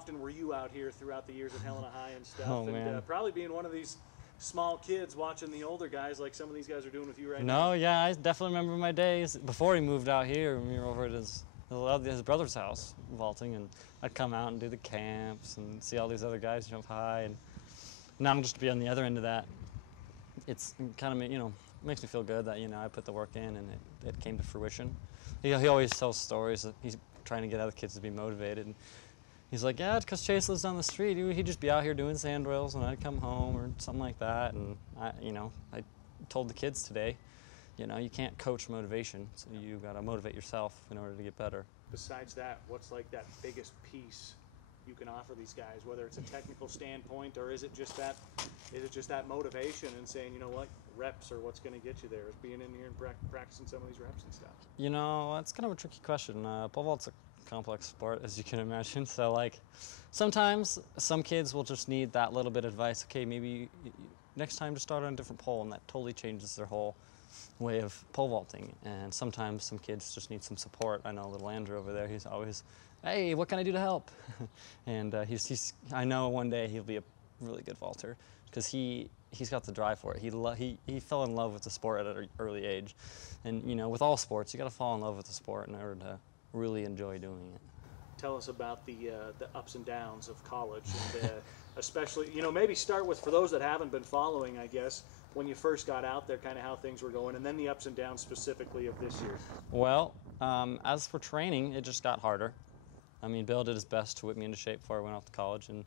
often were you out here throughout the years at Helena High and stuff? Oh, and man. probably being one of these small kids watching the older guys like some of these guys are doing with you right now. No, yeah, I definitely remember my days before he moved out here. We were over at his brother's house vaulting, and I'd come out and do the camps and see all these other guys jump high. And now just to be on the other end of that, it's kind of, makes me feel good that, I put the work in and it came to fruition. He always tells stories that he's trying to get other kids to be motivated. And he's like, yeah, it's because Chase lives down the street. He'd just be out here doing sand drills, and I'd come home or something like that. And I told the kids today, you can't coach motivation, so you got to motivate yourself in order to get better. Besides that, what's like that biggest piece you can offer these guys, whether it's a technical standpoint or is it just that motivation and saying, you know what, reps are what's going to get you there, is being in here and practicing some of these reps and stuff? That's kind of a tricky question. Pole vault's a complex sport, as you can imagine. So sometimes some kids will just need that little bit of advice. Okay, maybe next time just start on a different pole, and that totally changes their whole way of pole vaulting. And sometimes some kids just need some support. I know little Andrew over there, he's always, hey, what can I do to help? And I know one day he'll be a really good vaulter because he's got the drive for it. He fell in love with the sport at an early age. And with all sports, you got to fall in love with the sport in order to really enjoy doing it. Tell us about the ups and downs of college, and especially, maybe start with, for those that haven't been following, I guess, when you first got out there, kind of how things were going, and then the ups and downs specifically of this year. Well, as for training, it just got harder. I mean, Bill did his best to whip me into shape before I went off to college, and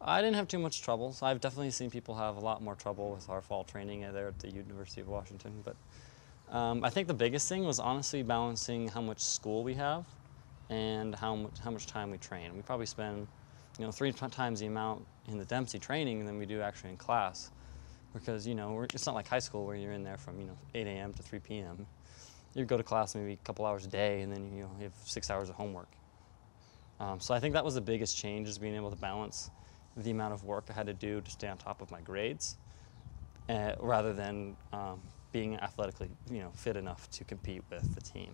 I didn't have too much trouble. So I've definitely seen people have a lot more trouble with our fall training there at the University of Washington. But I think the biggest thing was honestly balancing how much school we have and how much time we train. We probably spend 3 times the amount in the Dempsey training than we do actually in class, because it's not like high school where you're in there from 8 a.m. to 3 p.m. You go to class maybe a couple hours a day, and then you have 6 hours of homework. So I think that was the biggest change, is being able to balance the amount of work I had to do to stay on top of my grades, rather than being athletically fit enough to compete with the team.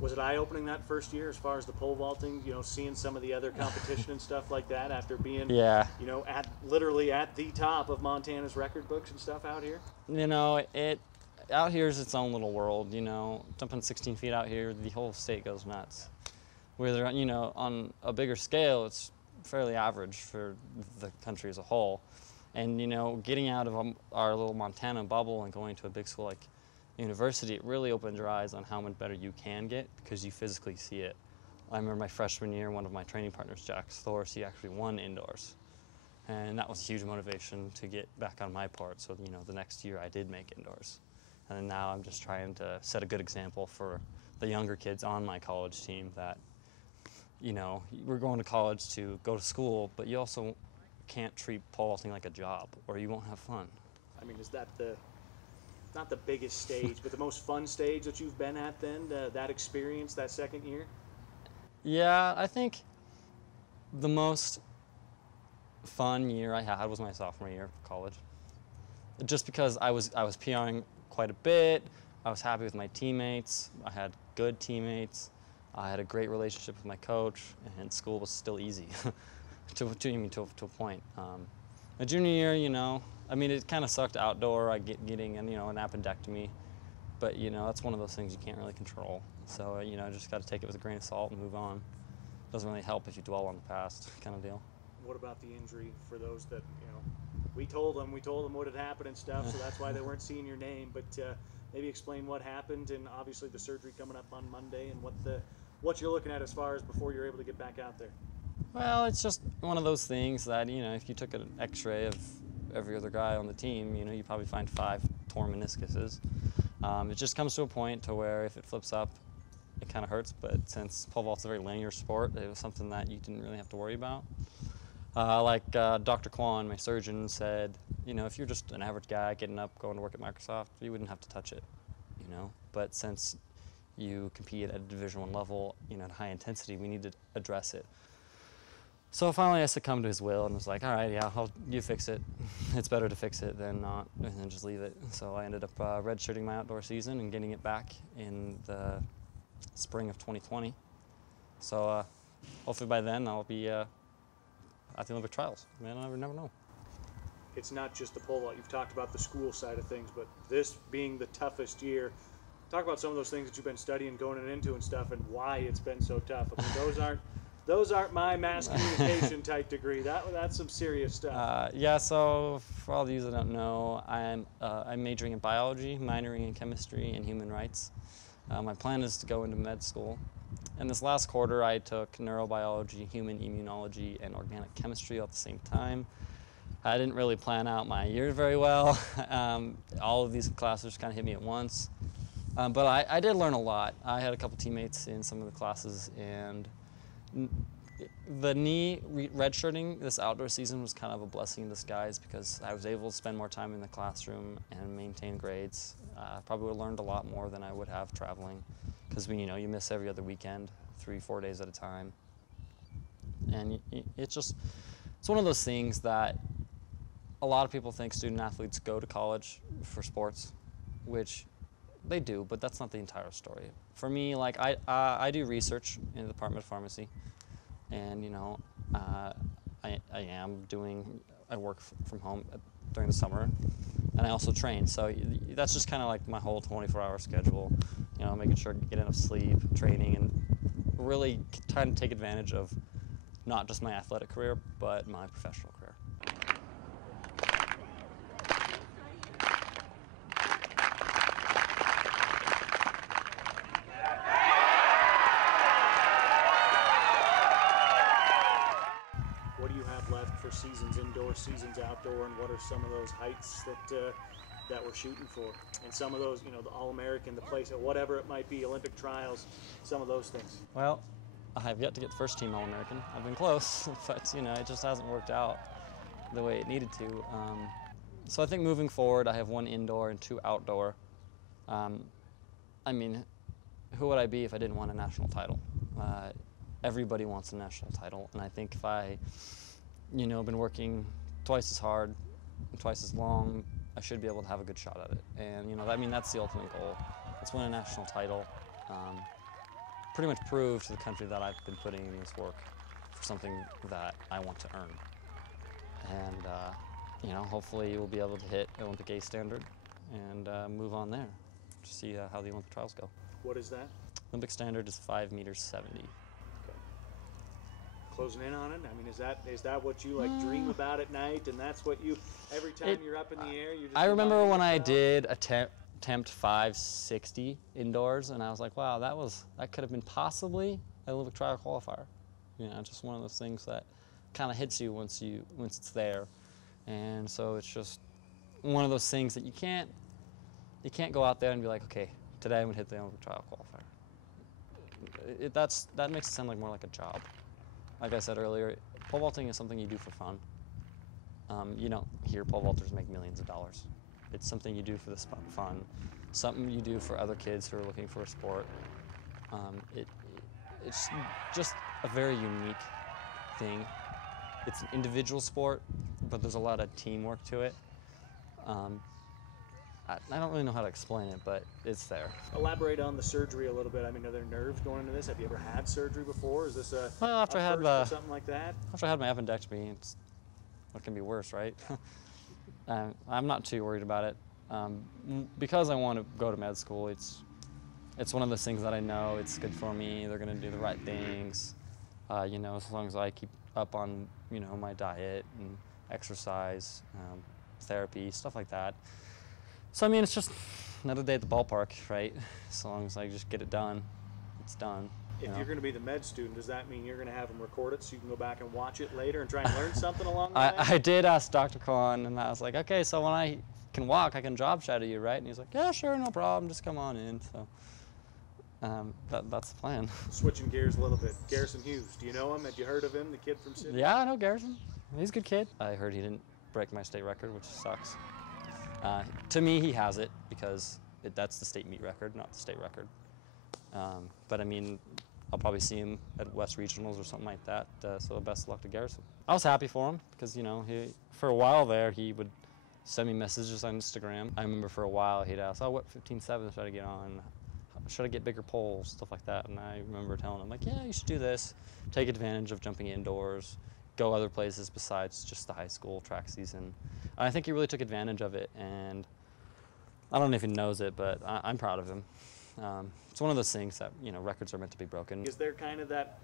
Was it eye-opening that first year as far as the pole vaulting, seeing some of the other competition and stuff like that after being, literally at the top of Montana's record books and stuff out here? Out here is its own little world, Jumping 16 feet out here, the whole state goes nuts. Whether, on a bigger scale, it's fairly average for the country as a whole. And, getting out of our little Montana bubble and going to a big school like university, it really opened your eyes on how much better you can get because you physically see it. I remember my freshman year, one of my training partners, Jack Thorse, he actually won indoors. And that was a huge motivation to get back on my part. So, the next year I did make indoors. And then now I'm just trying to set a good example for the younger kids on my college team that, we're going to college to go to school, but you also can't treat pole vaulting like a job or you won't have fun. I mean, is that not the biggest stage, but the most fun stage that you've been at then, that experience, that second year? Yeah, I think the most fun year I had was my sophomore year of college. Just because I was PRing quite a bit, I was happy with my teammates, I had good teammates, I had a great relationship with my coach, and school was still easy to a point. My junior year, it kind of sucked outdoor, getting an appendectomy, but that's one of those things you can't really control. So just got to take it with a grain of salt and move on. Doesn't really help if you dwell on the past, kind of deal. What about the injury for those that we told them what had happened and stuff, so that's why they weren't seeing your name. But maybe explain what happened, and obviously the surgery coming up on Monday, and what you're looking at as far as before you're able to get back out there. Well, it's just one of those things that, if you took an x-ray of every other guy on the team, you probably find 5 torn meniscuses. It just comes to a point to where if it flips up, it kind of hurts, but since pole vault's a very linear sport, it was something that you didn't really have to worry about. Dr. Kwan, my surgeon, said, if you're just an average guy getting up, going to work at Microsoft, you wouldn't have to touch it, But since you compete at a Division I level, at high intensity, we need to address it. So finally I succumbed to his will and was like, all right, yeah, you fix it. It's better to fix it than not, and then just leave it. So I ended up redshirting my outdoor season and getting it back in the spring of 2020. So hopefully by then I'll be at the Olympic trials. Man, I never know. It's not just the pole vault. You've talked about the school side of things, but this being the toughest year, talk about some of those things that you've been studying, going into and stuff, and why it's been so tough. I mean, those aren't my mass communication type degree. That's some serious stuff. Yeah, so for all of you that don't know, I'm majoring in biology, minoring in chemistry and human rights. My plan is to go into med school. In this last quarter, I took neurobiology, human immunology, and organic chemistry all at the same time. I didn't really plan out my year very well. All of these classes kind of hit me at once. But I did learn a lot. I had a couple teammates in some of the classes, and the knee redshirting this outdoor season was kind of a blessing in disguise because I was able to spend more time in the classroom and maintain grades. Probably would have learned a lot more than I would have traveling because you miss every other weekend, 3-4 days at a time. And it's one of those things that a lot of people think student athletes go to college for sports, which they do, but that's not the entire story. For me, like I do research in the Department of Pharmacy, and I work from home during the summer, and I also train. So that's just kind of like my whole 24-hour schedule. Making sure I get enough sleep, training, and really trying to take advantage of not just my athletic career, but my professional career. What do you have left for seasons indoor, seasons outdoor, and what are some of those heights that we're shooting for? And some of those, the All-American, the place, whatever it might be, Olympic trials, some of those things. Well, I have yet to get first team All-American. I've been close, but it just hasn't worked out the way it needed to. So I think moving forward, I have 1 indoor and 2 outdoor. I mean, who would I be if I didn't want a national title? Everybody wants a national title, and I think if I, been working twice as hard, twice as long, I should be able to have a good shot at it. And that's the ultimate goal. Let's win a national title. Pretty much prove to the country that I've been putting in this work for something that I want to earn. And hopefully we'll be able to hit Olympic A standard and move on there to see how the Olympic trials go. What is that? Olympic standard is 5'70". Okay. Closing in on it? I mean, is that what you dream about at night, and that's what you, every time you're up in the air, you just... I remember when I did attempt 560 indoors, and I was like, wow, that could have been possibly an Olympic trial qualifier. Just one of those things that kind of hits you once it's there. And so it's just one of those things that you can't go out there and be like, okay, today I'm gonna hit the Olympic trial qualifier. That makes it sound more like a job. Like I said earlier, pole vaulting is something you do for fun. You don't hear pole vaulters make millions of dollars. It's something you do for the fun, something you do for other kids who are looking for a sport. It's just a very unique thing. It's an individual sport, but there's a lot of teamwork to it. I don't really know how to explain it, but it's there. Elaborate on the surgery a little bit. I mean, are there nerves going into this? Have you ever had surgery before? Is this after I had something like that? After I had my appendectomy, what can be worse, right? I'm not too worried about it. Because I want to go to med school, it's one of those things that I know it's good for me. They're going to do the right things. As long as I keep up on my diet and exercise, therapy, stuff like that. So it's just another day at the ballpark, right? As long as I just get it done, it's done. If you're going to be the med student, does that mean you're going to have them record it so you can go back and watch it later and try and learn something along the way? I did ask Dr. Khan, and I was like, okay, so when I can walk, I can job shadow you, right? And he's like, yeah, sure, no problem, just come on in. So that's the plan. Switching gears a little bit, Garrison Hughes, do you know him? Had you heard of him, the kid from Sydney? Yeah, I know Garrison. He's a good kid. I heard he didn't break my state record, which sucks. To me, he has it because that's the state meet record, not the state record. But I'll probably see him at West Regionals or something like that. So best of luck to Garrison. I was happy for him because for a while there he would send me messages on Instagram. I remember for a while he'd ask, "Oh, what 15.7 should I get on? Should I get bigger poles?" Stuff like that. And I remember telling him yeah, you should do this. Take advantage of jumping indoors. go other places besides just the high school track season. And I think he really took advantage of it, and I don't know if he knows it, but I'm proud of him. It's one of those things that, you know, records are meant to be broken. Is there kind of that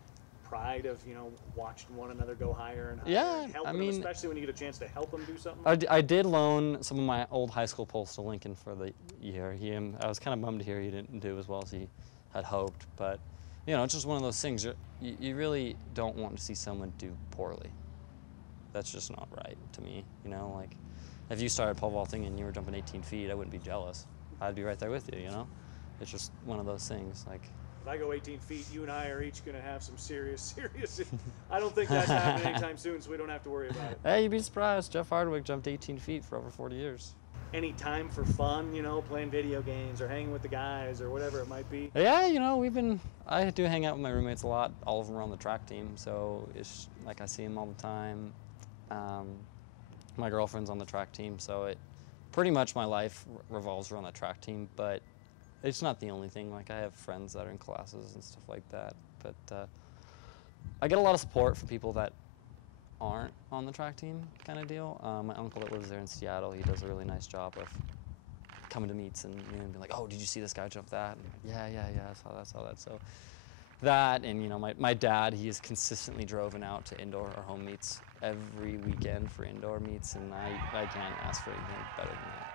pride of, you know, watching one another go higher and higher, Yeah, and helping I mean, them, especially when you get a chance to help them do something? I did loan some of my old high school poles to Lincoln for the year. I was kind of bummed to hear he didn't do as well as he had hoped, but you know, it's just one of those things. You really don't want to see someone do poorly. That's just not right to me. You know, like if you started pole vaulting and you were jumping 18 feet, I wouldn't be jealous. I'd be right there with you. You know, it's just one of those things. Like, if I go 18 feet, you and I are each going to have some serious. I don't think that's happening anytime soon, so we don't have to worry about it. Hey, you'd be surprised. Jeff Hardwick jumped 18 feet for over 40 years. Any time for fun, you know, playing video games or hanging with the guys or whatever it might be? Yeah, you know, I do hang out with my roommates a lot. All of them are on the track team, so it's like I see them all the time. My girlfriend's on the track team, so pretty much my life revolves around the track team, but it's not the only thing. Like, I have friends that are in classes and stuff like that, but I get a lot of support from people that aren't on the track team kind of deal. My uncle that lives there in Seattle, he does a really nice job of coming to meets and, you know, be like, oh, did you see this guy jump that? And yeah, I saw that. So that, and you know, my dad, he is consistently driven out to indoor or home meets every weekend for indoor meets, and I can't ask for anything better than that.